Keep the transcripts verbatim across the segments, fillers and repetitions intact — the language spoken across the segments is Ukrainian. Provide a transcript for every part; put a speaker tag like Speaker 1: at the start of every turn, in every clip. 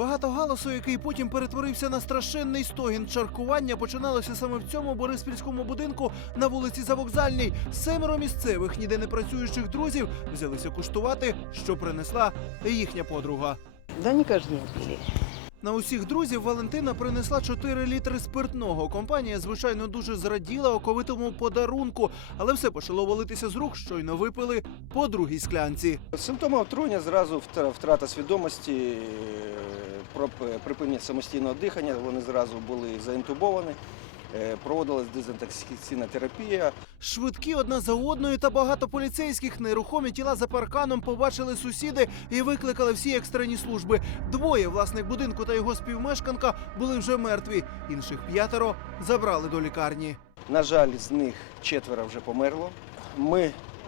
Speaker 1: Багато галасу, який потім перетворився на страшенний стогін чаркування, починалося саме в цьому бориспільському будинку на вулиці Завокзальній. Семеро місцевих, ніде не працюючих друзів взялися куштувати, що принесла їхня подруга.
Speaker 2: Да не каждый день пили.
Speaker 1: На усіх друзів Валентина принесла чотири літри спиртного. Компанія, звичайно, дуже зраділа оковитому подарунку, але все почало валитися з рук, щойно випили по другій склянці.
Speaker 3: Симптоми отруєння зразу втрата свідомості, припинення самостійного дихання, вони зразу були заінтубовані, проводилась дезінтоксикаційна терапія.
Speaker 1: Швидкі одна за одною та багато поліцейських. Нерухомі тіла за парканом побачили сусіди і викликали всі екстрені служби. Двоє, власник будинку та його співмешканка, були вже мертві. Інших п'ятеро забрали до лікарні.
Speaker 3: На жаль, з них четверо вже померло. Ми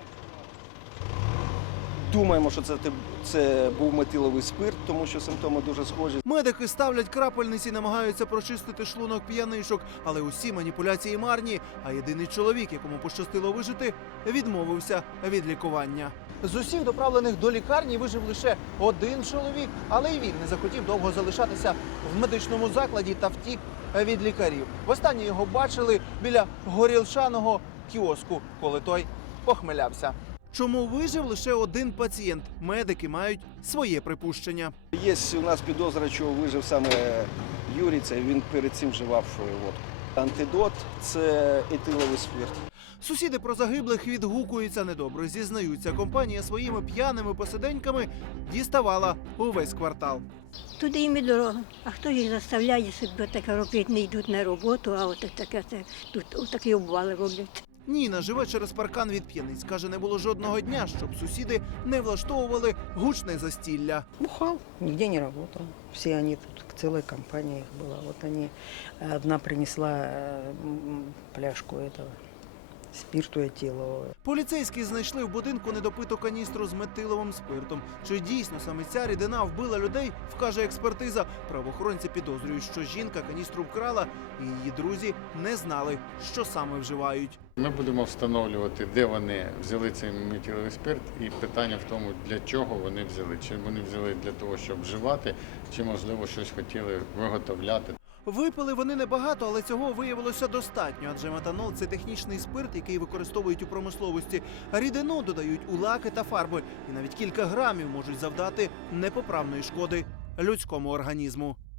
Speaker 3: думаємо, що це, це був метиловий спирт, тому що симптоми дуже схожі.
Speaker 1: Медики ставлять крапельниці, намагаються прочистити шлунок п'янишок, але усі маніпуляції марні. А єдиний чоловік, якому пощастило вижити, відмовився від лікування. З усіх доправлених до лікарні вижив лише один чоловік, але й він не захотів довго залишатися в медичному закладі та втік від лікарів. Востаннє його бачили біля горілчаного кіоску, коли той похмелявся. Чому вижив лише один пацієнт? Медики мають своє припущення.
Speaker 3: Є у нас підозра, що вижив саме Юрій, це він перед цим вживав водку. Антидот – це етиловий спирт.
Speaker 1: Сусіди про загиблих відгукуються недобре. Зізнаються, компанія своїми п'яними посиденьками діставала увесь квартал.
Speaker 4: Туди їм і дорога. А хто їх заставляє собі таке робити? Не йдуть на роботу, а от таке, це, тут такі обвали роблять.
Speaker 1: Ніна живе через паркан від п'яниць. Каже, не було жодного дня, щоб сусіди не влаштовували гучне застілля.
Speaker 2: Бухал, нигде не работал. Все они тут, целая компания их была. Вот они, одна принесла м, пляжку этого спирту этилового.
Speaker 1: Поліцейські знайшли в будинку недопиту каністру з метиловим спиртом. Чи дійсно саме ця рідина вбила людей, вкаже експертиза. Правоохоронці підозрюють, що жінка каністру вкрала, і її друзі не знали, що саме вживають.
Speaker 5: Ми будемо встановлювати, де вони взяли цей метиловий спирт, і питання в тому, для чого вони взяли. Чи вони взяли для того, щоб вживати, чи, можливо, щось хотіли виготовляти.
Speaker 1: Випили вони небагато, але цього виявилося достатньо, адже метанол – це технічний спирт, який використовують у промисловості. Рідину додають у лаки та фарби, і навіть кілька грамів можуть завдати непоправної шкоди людському організму.